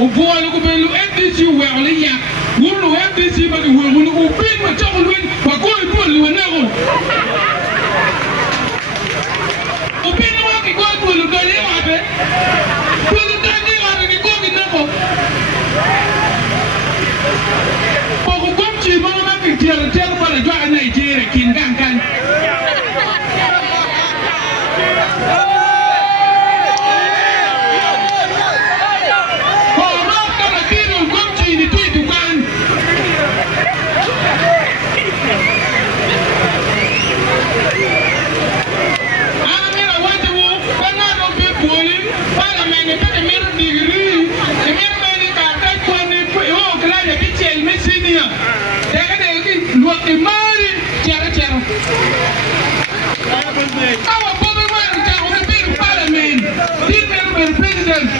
o voa lu ko be lu FDC we o le ya wo lu FDC ba lu wo lu ko bin ma to lu ba ko ko lu na ko o bin wa ki ko lu do le wa be ko lu da ni wa ni ko ki na ko ko ko chi ma ma ki tiel ba le jo a Nigeria kin kan Our government, our parliament, this president,